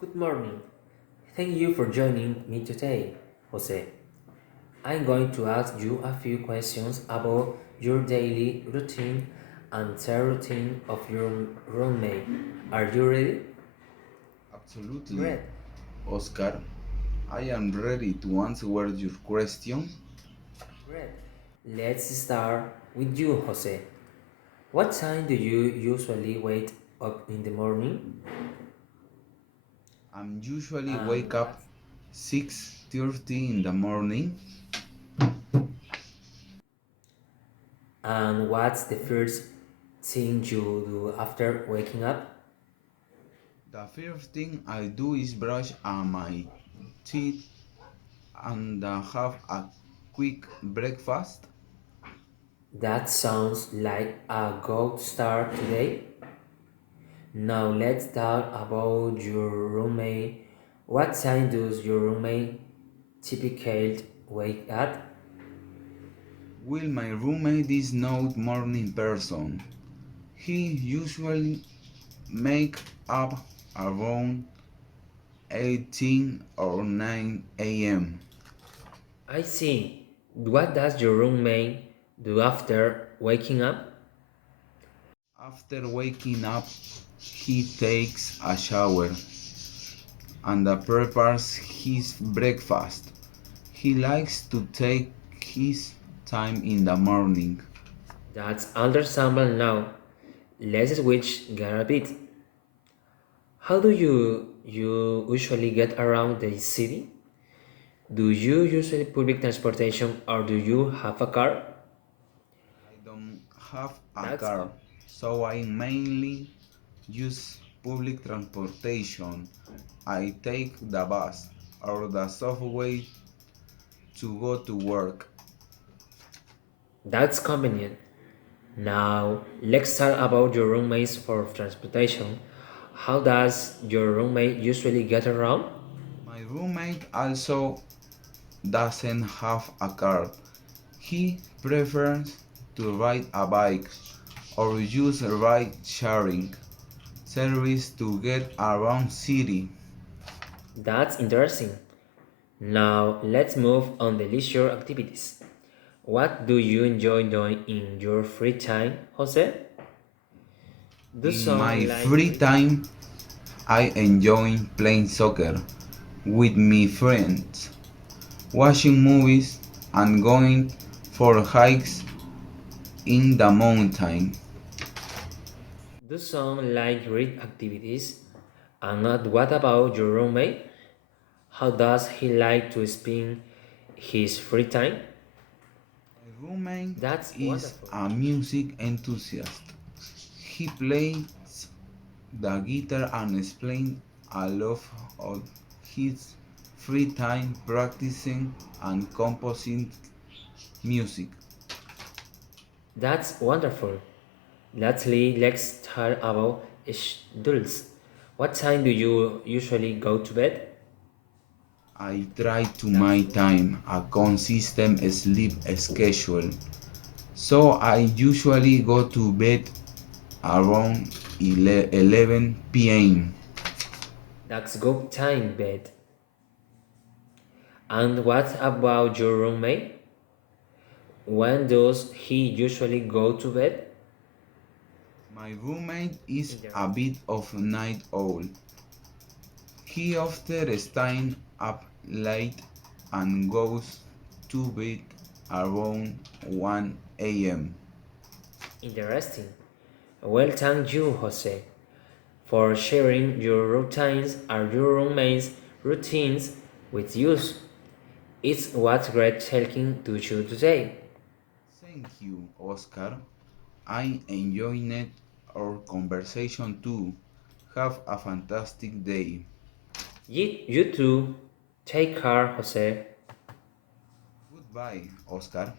Good morning. Thank you for joining me today, Jose. I'm going to ask you a few questions about your daily routine and the routine of your roommate. Are you ready? Absolutely, Great. Oscar. I am ready to answer your question. Great. Let's start with you, Jose. What time do you usually wake up in the morning? I usually And wake up 6:30 in the morning. what's the first thing you do after waking up? The first thing I do is brush my teeth and have a quick breakfast. That sounds like a good start today. Now let's talk about your roommate. What time does your roommate typically wake at? Well, my roommate is not morning person. He usually make up around 18 or 9 a.m. I see. What does your roommate do after waking up? After waking up, he takes a shower and prepares his breakfast. He likes to take his time in the morning. That's understandable now. Let's switch gear a bit. How do you usually get around the city? Do you use public transportation or do you have a car? I don't have a That's car, so I mainly use public transportation. I take the bus or the subway to go to work. that's convenient. Now, let's talk about your roommates for transportation. How does your roommate usually get around? My roommate also doesn't have a car. He prefers to ride a bike or use ride sharing service to get around city. That's interesting. Now, let's move on the leisure activities. What do you enjoy doing in your free time, Jose? Do In my some like free time, I enjoy playing soccer with my friends, watching movies and going for hikes in the mountain. do some like read activities? And what about your roommate? How does he like to spend his free time? My roommate That's is wonderful. a music enthusiast. He plays the guitar and spends a lot of his free time practicing and composing music. That's wonderful. Lastly, let's talk about schedules. What time do you usually go to bed? I try to That's my time a consistent sleep schedule, so I usually go to bed around 11 p.m. that's good time bed. And what about your roommate? When does he usually go to bed? My roommate is a Interesting. bit of a night owl. He often stays up late and goes to bed around 1 a.m. Interesting. Well, thank you, Jose, for sharing your routines and your roommates' routines with us. It's what's great talking to you today. Thank you, Oscar. I enjoyed our conversation too. Have a fantastic day. You too. Take care, Jose. Goodbye, Oscar.